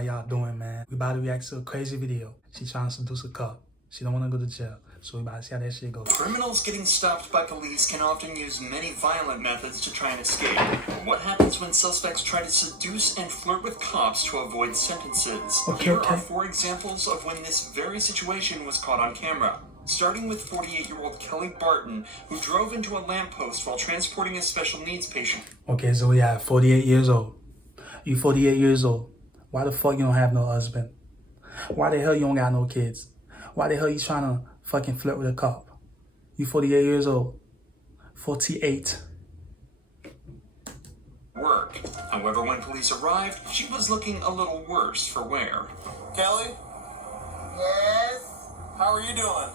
How y'all doing, man? We about to react to a crazy video. She trying to seduce a cop. She don't want to go to jail. So we about to see how that shit goes. Criminals getting stopped by police can often use many violent methods to try and escape. What happens when suspects try to seduce and flirt with cops to avoid sentences? Here are 4 examples of when this very situation was caught on camera. Starting with 48-year-old Kelly Barton, who drove into a lamppost while transporting a special needs patient. Okay, so we have 48 years old. You 48 years old. Why the fuck you don't have no husband? Why the hell you don't got no kids? Why the hell you trying to fucking flirt with a cop? You 48 years old. 48. Work. However, when police arrived, she was looking a little worse for wear. Kelly? Yes? How are you doing?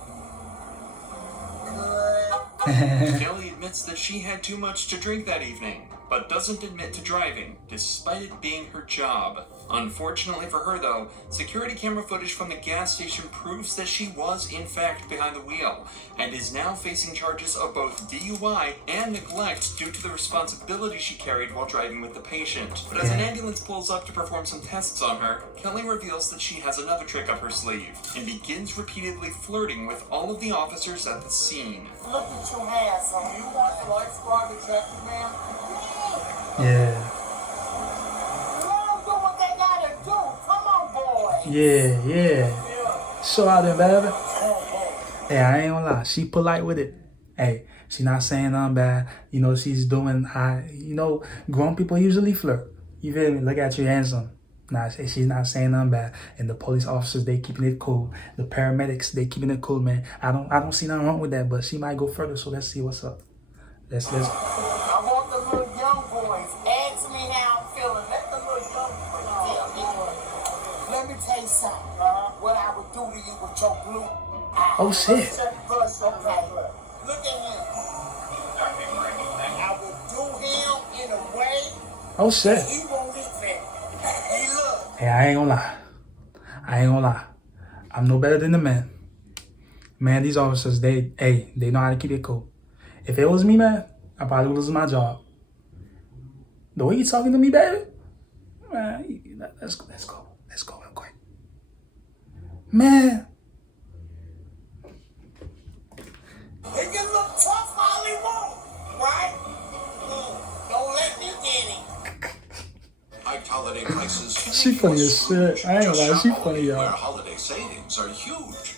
Good. Kelly admits that she had too much to drink that evening, but doesn't admit to driving, despite it being her job. Unfortunately for her, though, security camera footage from the gas station proves that she was, in fact, behind the wheel, and is now facing charges of both DUI and neglect due to the responsibility she carried while driving with the patient. But as an ambulance pulls up to perform some tests on her, Kelly reveals that she has another trick up her sleeve, and begins repeatedly flirting with all of the officers at the scene. Look at your handsome. Do you want the life squad detective, ma'am? Yeah. Yeah. Show out there, baby. Hey, I ain't gonna lie. She polite with it. Hey, she not saying nothing bad. You know, she's doing grown people usually flirt. You feel me? Look at you, handsome. Nah, she's not saying nothing bad. And the police officers, they keeping it cool. The paramedics, they keeping it cool, man. I don't see nothing wrong with that, but she might go further, so let's see what's up. Let's I want the little young boys. Ask me how I'm feeling. Let the little young boys tell me. Let me tell you something. What I would do to you with your blue eyes. Oh, shit. Okay. Look at him. I would do him in a way. Oh, shit. He won't get that. Hey, look. Hey, I ain't gonna lie. I'm no better than the man. Man, these officers, they know how to keep it cool. If it was me, man, I probably would lose my job. The way you talking to me, baby, man, let's go real quick. Man. He can look tough all he wants, right? Don't let me get him. Hiked holiday prices. She funny as shit. I ain't gonna lie, she funny, y'all. Where holiday savings are huge.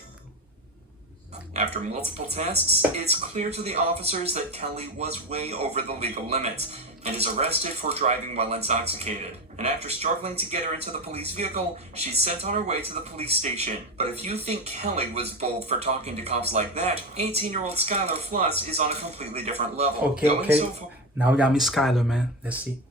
After multiple tests, it's clear to the officers that Kelly was way over the legal limits and is arrested for driving while intoxicated. And after struggling to get her into the police vehicle, she's sent on her way to the police station. But if you think Kelly was bold for talking to cops like that, 18-year-old Skyler Fluss is on a completely different level. Okay. Now we got Miss Skyler, man. Let's see.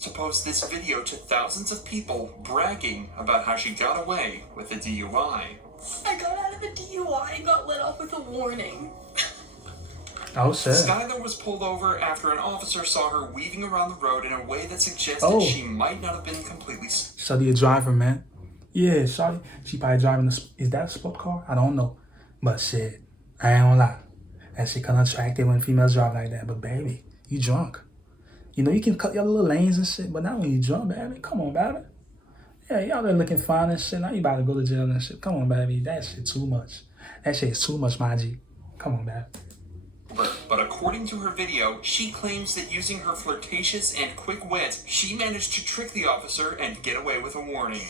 To post this video to thousands of people bragging about how she got away with a DUI. I got out of the DUI and got let off with a warning. Oh, shit. Skyler was pulled over after an officer saw her weaving around the road in a way that suggested she might not have been completely... Shawty a driver, man. Yeah, Shawty. She probably driving is that a sport car? I don't know. But shit, I ain't gonna lie. That shit kinda attractive when females drive like that. But baby, you drunk. You know, you can cut your little lanes and shit, but not when you drunk, baby. Come on, baby. Yeah, y'all there looking fine and shit. Now you about to go to jail and shit. Come on, baby. That shit too much. That shit is too much, my G. Come on, baby. But according to her video, she claims that using her flirtatious and quick wit, she managed to trick the officer and get away with a warning.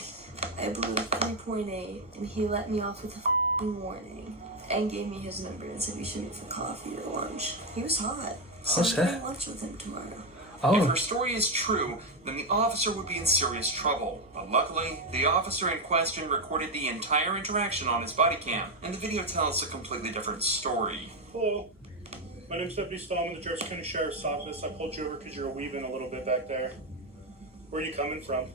I blew 3.8 and he let me off with a f***ing warning and gave me his number and said we should meet for coffee or lunch. He was hot. So I'm having lunch with him tomorrow. If her story is true, then the officer would be in serious trouble. But luckily, the officer in question recorded the entire interaction on his body cam, and the video tells a completely different story. Hello. My name's Deputy Stahl in the Jersey County Sheriff's Office. I pulled you over because you were weaving a little bit back there. Where are you coming from?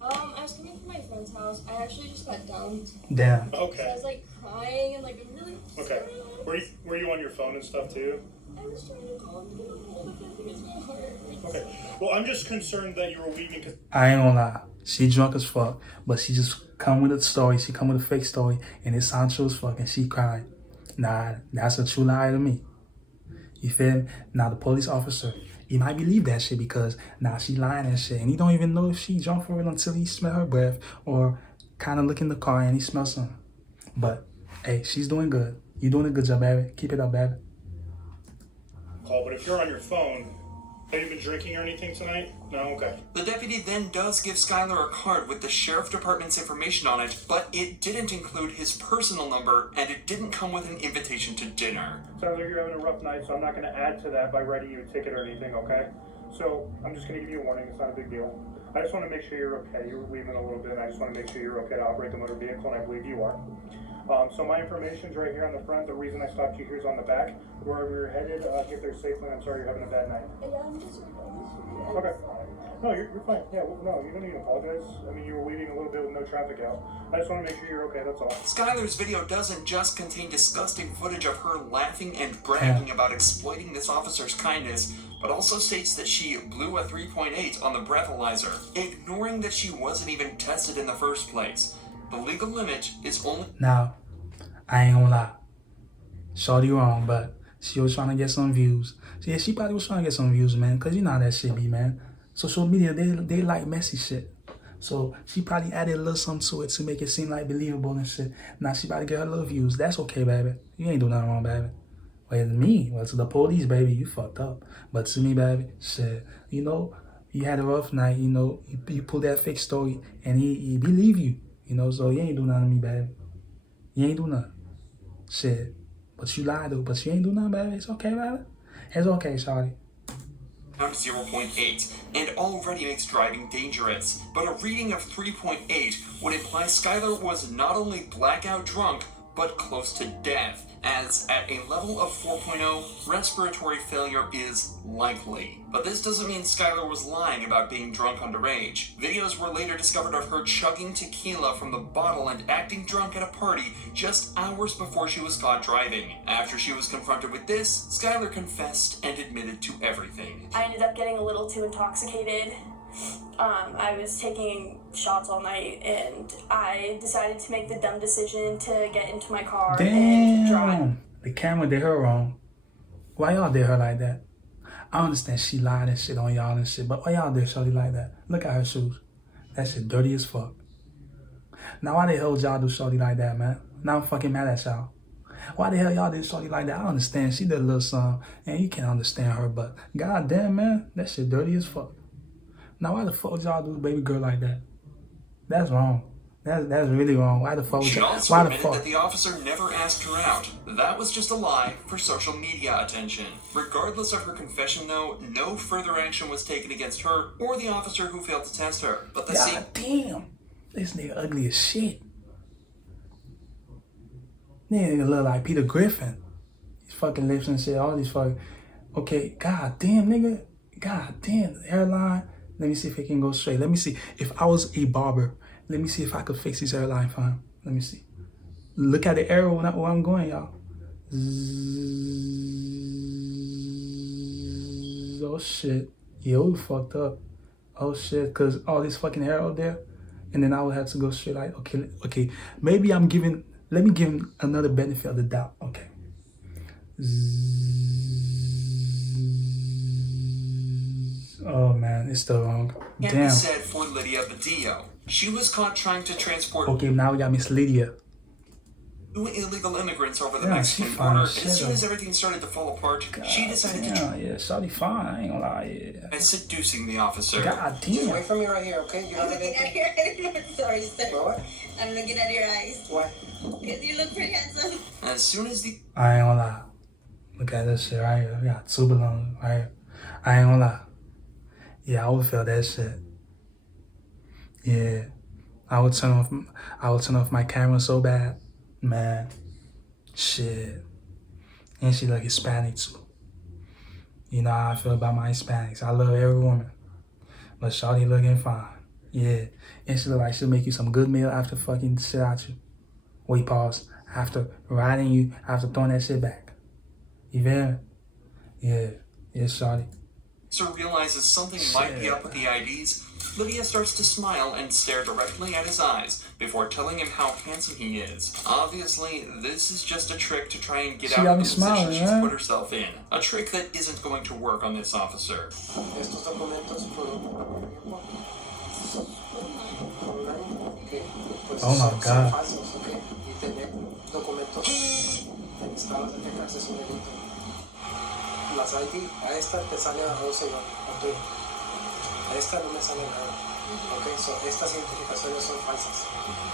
I was coming from my friend's house. I actually just got dumped. Damn. Okay. So I was like crying and like really... Okay. Were you on your phone and stuff too? I was trying to call him to get a hold of him because my heart hurts. Okay. Well, I'm just concerned that you were weaving because... I ain't gonna lie. She drunk as fuck, but she just come with a story. She come with a fake story, and it sounds true as fuck, and she cried. Nah, that's a true lie to me. You feel me? Now the police officer, he might believe that shit because now she lying and shit. And he don't even know if she drunk for it until he smell her breath or kind of look in the car and he smells something. But, hey, she's doing good. You doing a good job, baby. Keep it up, baby. Call, but if you're on your phone, have you been drinking or anything tonight? No? Okay. The deputy then does give Skyler a card with the sheriff department's information on it, but it didn't include his personal number and it didn't come with an invitation to dinner. Sounds like you're having a rough night, so I'm not going to add to that by writing you a ticket or anything, okay? So I'm just going to give you a warning. It's not a big deal. I just want to make sure you're okay. You were leaving a little bit, and I just want to make sure you're okay to operate the motor vehicle, and I believe you are. So my information's right here on the front. The reason I stopped you here is on the back. Wherever you're headed, get there safely. I'm sorry you're having a bad night. Okay. No, you're fine. Yeah, no, you don't need to apologize. I mean, you were leaving a little bit with no traffic out. I just want to make sure you're okay, that's all. Skyler's video doesn't just contain disgusting footage of her laughing and bragging about exploiting this officer's kindness, but also states that she blew a 3.8 on the breathalyzer, ignoring that she wasn't even tested in the first place. The legal limit is only... Now, I ain't gonna lie. Shorty wrong, but she was trying to get some views. Yeah, she probably was trying to get some views, man, because you know how that shit be, man. Social media, they like messy shit. So she probably added a little something to it to make it seem like believable and shit. Now she about to get her little views. That's okay, baby. You ain't do nothing wrong, baby. Well, to me, well, to the police, baby, you fucked up. But to me, baby, shit, you know, you had a rough night, you know, you pulled that fake story, and he believe you, you know, so you ain't do nothing to me, baby. You ain't do nothing. Shit. But you lied, though. But you ain't do nothing, baby. It's okay, baby. It's okay, shawty. Down to 0.8 and already makes driving dangerous. But a reading of 3.8 would imply Skyler was not only blackout drunk, but close to death, as at a level of 4.0, respiratory failure is likely. But this doesn't mean Skyler was lying about being drunk underage. Videos were later discovered of her chugging tequila from the bottle and acting drunk at a party just hours before she was caught driving. After she was confronted with this, Skyler confessed and admitted to everything. I ended up getting a little too intoxicated. I was taking shots all night and I decided to make the dumb decision to get into my car and drive. The camera did her wrong. Why y'all did her like that? I understand she lied and shit on y'all and shit, but why y'all did shorty like that? Look at her shoes. That shit dirty as fuck. Now why the hell y'all do shorty like that, man? Now I'm fucking mad at y'all. Why the hell y'all did shorty like that? I understand she did a little something and you can't understand her, but goddamn, man, that shit dirty as fuck. Now why the fuck y'all do baby girl like that? That's wrong. That's really wrong. Why the fuck? She also admitted that the officer never asked her out. That was just a lie for social media attention. Regardless of her confession, though, no further action was taken against her or the officer who failed to test her. But the God damn, this nigga ugly as shit. Nigga look like Peter Griffin. His fucking lips and shit. All these fucking. Okay, god damn, nigga. God damn, the hairline. Let me see if it can go straight. Let me see. If I was a barber, let me see if I could fix his hairline for him. Let me see. Look at the arrow where I'm going, y'all. Oh, shit. Yo, we fucked up. Oh, shit. Because all this fucking hair out there. And then I would have to go straight like, okay. Maybe let me give him another benefit of the doubt. Okay. Oh man, it's still wrong. Damn. Said for Lydia Badillo. She was caught trying to transport. Okay, now we got Miss Lydia. 2 illegal immigrants over the Mexican border. And as soon as everything started to fall apart, she decided to try. Yeah, shawty fine. I ain't gonna lie. Yeah. And seducing the officer. God damn. Just wait for me right here, okay? You I'm looking at your eyes. Sorry, sir. What? I'm looking at your eyes. What? Because you look pretty handsome. As soon as the I ain't gonna lie. Look at this shit right here. We got 2 balloons right here. I ain't gonna lie. Yeah, I would feel that shit. Yeah. I would turn off my camera so bad. Man. Shit. And she look Hispanic too. You know how I feel about my Hispanics. I love every woman. But shawty looking fine. Yeah. And she look like she'll make you some good meal after fucking shit out you. Wait, pause. After riding you, after throwing that shit back. You feel me? Yeah. Yeah, shawty. officer realizes something might be up with the IDs, Lydia starts to smile and stare directly at his eyes before telling him how handsome he is. Obviously, this is just a trick to try and get out of the position she's put herself in. A trick that isn't going to work on this officer. Estos documentos fueron Oh my God. falsos, ¿ok? Y tener documentos instalados en el acceso de delito. Las ID, a esta te sale a 11, a tu. A esta no me sale nada. Ok, so estas identificaciones son falsas.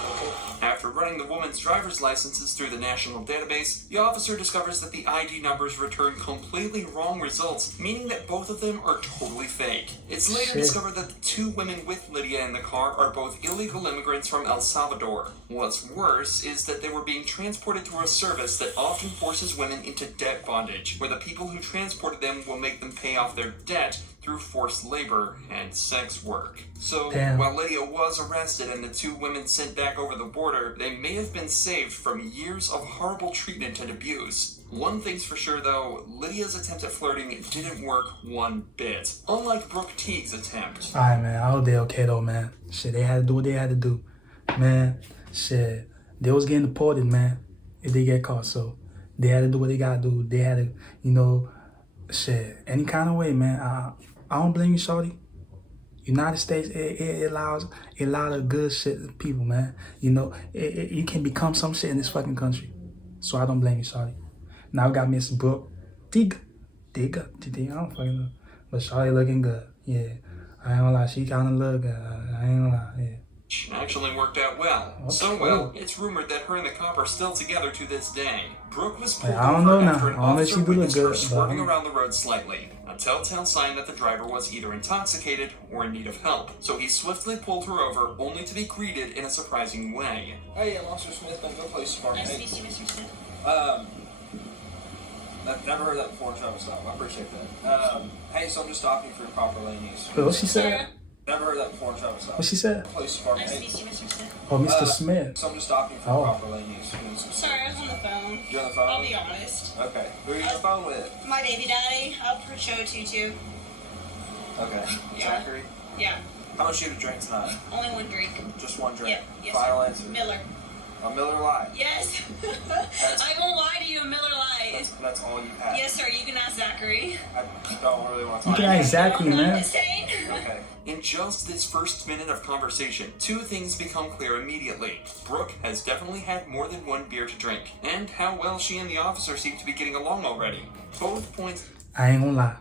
Ok. After running the woman's driver's licenses through the national database, the officer discovers that the ID numbers return completely wrong results, meaning that both of them are totally fake. It's later discovered that the two women with Lydia in the car are both illegal immigrants from El Salvador. What's worse is that they were being transported through a service that often forces women into debt bondage, where the people who transported them will make them pay off their debt through forced labor and sex work. So, while Lydia was arrested and the two women sent back over the border, they may have been saved from years of horrible treatment and abuse. One thing's for sure though, Lydia's attempt at flirting didn't work one bit, unlike Brooke Teague's attempt. Alright, man, I hope they okay though, man. Shit, they had to do what they had to do. Man, shit, they was getting deported, man, if they get caught, so they had to do what they gotta do. They had to, you know, shit, any kind of way, man. I don't blame you, shorty. United States, it allows a lot of good shit to people, man. You know, you can become some shit in this fucking country. So I don't blame you, shorty. Now we got Miss Brooke Teague. I don't fucking know. But shorty looking good. Yeah. I ain't gonna lie, she kinda look good. I ain't gonna lie, yeah. Actually worked out well. So well, it's rumored that her and the cop are still together to this day. Brooke was pulled over after an officer witnessed her swerving around the road slightly, a telltale sign that the driver was either intoxicated or in need of help. So he swiftly pulled her over, only to be greeted in a surprising way. Hey, I'm Officer Smith. I'm good place tomorrow. Nice to meet you, Mr. Smith. I've never heard that before, travel stop. I appreciate that. Hey, so I'm just stopping for proper lane use. What she said? Never heard that before, travel stop. What she said? Police department. Nice to meet you, Mr. Smith. Oh, Mr. Smith. So I'm just stopping for proper lane use. Sorry, I was on the phone. You're on the phone? I'll be honest. Okay. Who are you on the phone with? My baby daddy. I'll show it to you too. Okay. Yeah. Zachary? Yeah. How much you to drink tonight? Only one drink. Just one drink? Yeah. Yes, Final sir. answer? Miller. A Miller Lite? Yes. I won't lie to you, a Miller Lite. That's all you have? Yes, sir. You can ask Zachary. I don't really want to You talk can ask Zachary, man. Okay. In just this first minute of conversation, two things become clear immediately. Brooke has definitely had more than one beer to drink, and how well she and the officer seem to be getting along already. Both points. I ain't gonna lie.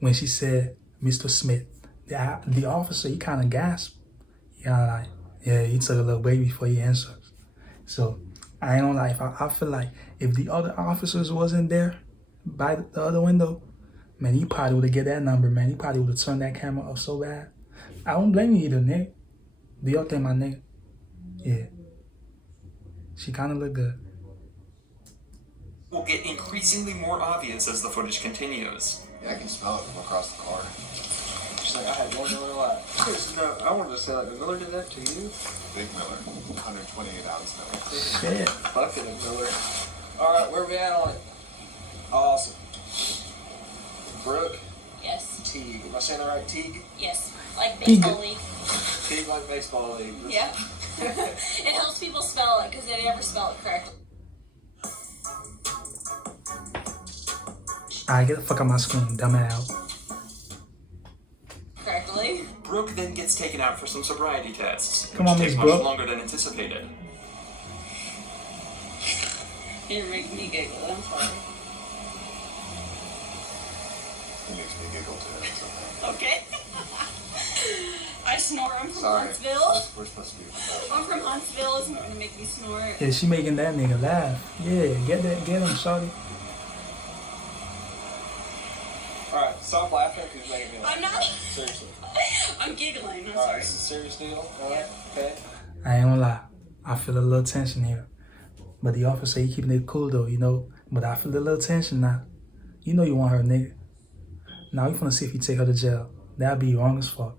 When she said Mr. Smith, the officer, he kind of gasped. He kind of like, yeah, he took a little wait before he answered. So I ain't gonna lie. I feel like if the other officers wasn't there by the other window, man, he probably would have get that number, man. He probably would have turned that camera up so bad. I don't blame you either, nigga. Be up there, my nigga. Yeah. She kind of look good. Will get increasingly more obvious as the footage continues. Yeah, I can smell it from across the car. She's like, I had one Miller Lite. No, I wanted to say, like, Miller did that to you? Big Miller, 128 ounce Miller. Shit. Bucket of Miller. Alright, where we at on it? Awesome. Brooke Yes. Teague. Am I saying that right? Teague? Yes. Like baseball league. Teague like baseball league. Yeah. It helps people spell it because they never spell it correctly. Alright, get the fuck out my screen, dumbass. Correctly. Brooke then gets taken out for some sobriety tests, Come on, which Miss take much Brooke. longer than anticipated. You're making me giggle. I'm sorry. It makes me giggle too. It's okay. Okay. I snore. I'm from Sorry. Huntsville. We're supposed to be. I'm from Huntsville. It's not gonna make me snort. Yeah, she making that nigga laugh. Yeah, get him, shawty. Alright, stop laughing because you're making me laugh. I'm not. Seriously. I'm giggling. I'm Alright, sorry. this is a serious deal. Alright, okay. I ain't gonna lie. I feel a little tension here. But the officer, he keeping it cool though, you know. But I feel a little tension now. You know you want her, nigga. Now you finna see if you take her to jail. That'd be wrong as fuck.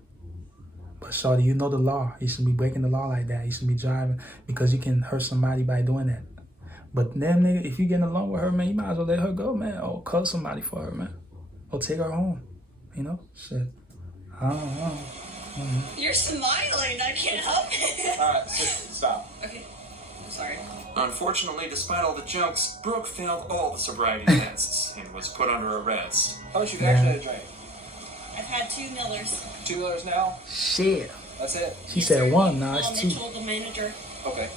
But shorty, you know the law. You shouldn't be breaking the law like that. You shouldn't be driving because you can hurt somebody by doing that. But damn nigga, if you getting along with her, man, you might as well let her go, man. Or call somebody for her, man. Or take her home. You know? Shit. I don't know. You're smiling. I can't help it. Alright, stop. Okay. I'm sorry. Unfortunately, despite all the jokes, Brooke failed all the sobriety tests and was put under arrest. How much you've actually had a drink? I've had 2 Millers. 2 Millers now? Shit. That's it? She said one, now it's two. Mitchell, the manager. Okay.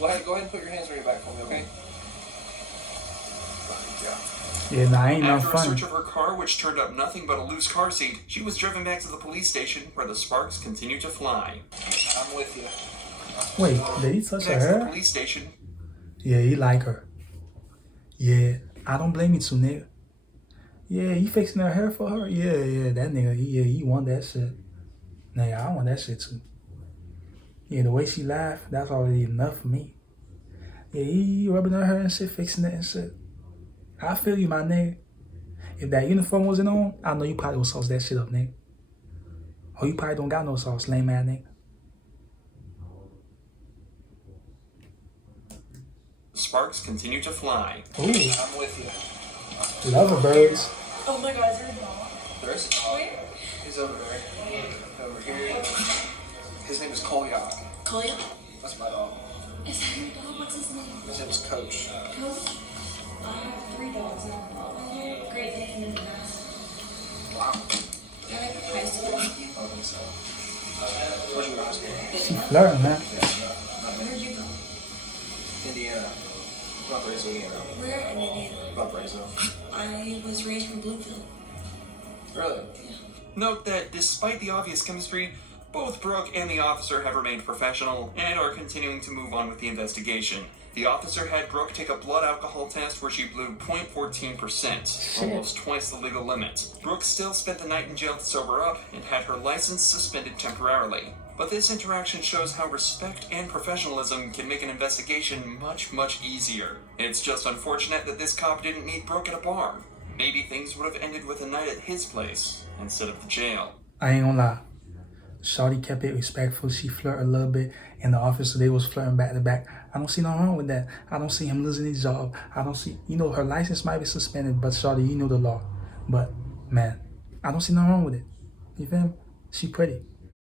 Go ahead and put your hands on your back for me, okay? Yeah, nah, ain't no After a funny. search of her car, which turned up nothing but a loose car seat, she was driven back to the police station where the sparks continued to fly. I'm with you. Wait, did he touch Back to the her? police station, Yeah, he like her. Yeah, I don't blame you too, nigga. Yeah, he fixing her hair for her. Yeah, that nigga, he want that shit. Nigga, I want that shit too. Yeah, the way she laughed, that's already enough for me. Yeah, he rubbing her hair and shit, fixing it and shit. I feel you, my nigga. If that uniform wasn't on, I know you probably would sauce that shit up, nigga. Or you probably don't got no sauce, lame ass nigga. the sparks continued to fly. Ooh, I'm with you. lover birds. Oh my God, is there a dog? There is a dog. Where? He's over there. Over here. His name is Kolyak. Koya? That's my dog. Is that your dog? What's his name? His name is Coach. Coach? I have 3 dogs now. Great Dane and Grass. Wow. They're like high school. I think so. Where'd you go to high school? She flirting, man. Where'd you go? Indiana. Valparaiso, Indiana. Where in Indiana? Valparaiso. I was raised from Bloomfield. Really? Note that despite the obvious chemistry, both Brooke and the officer have remained professional and are continuing to move on with the investigation. The officer had Brooke take a blood alcohol test where she blew 0.14%, almost twice the legal limit. Brooke still spent the night in jail to sober up and had her license suspended temporarily. But this interaction shows how respect and professionalism can make an investigation much, much easier. It's just unfortunate that this cop didn't meet Brooke at a bar. Maybe things would have ended with a night at his place instead of the jail. I ain't gonna lie. Shawty kept it respectful. She flirted a little bit, and the officer, they was flirting back to back. I don't see nothing wrong with that. I don't see him losing his job. I don't see, her license might be suspended, but Shawty, you know the law. But, man, I don't see nothing wrong with it. You feel me? She pretty.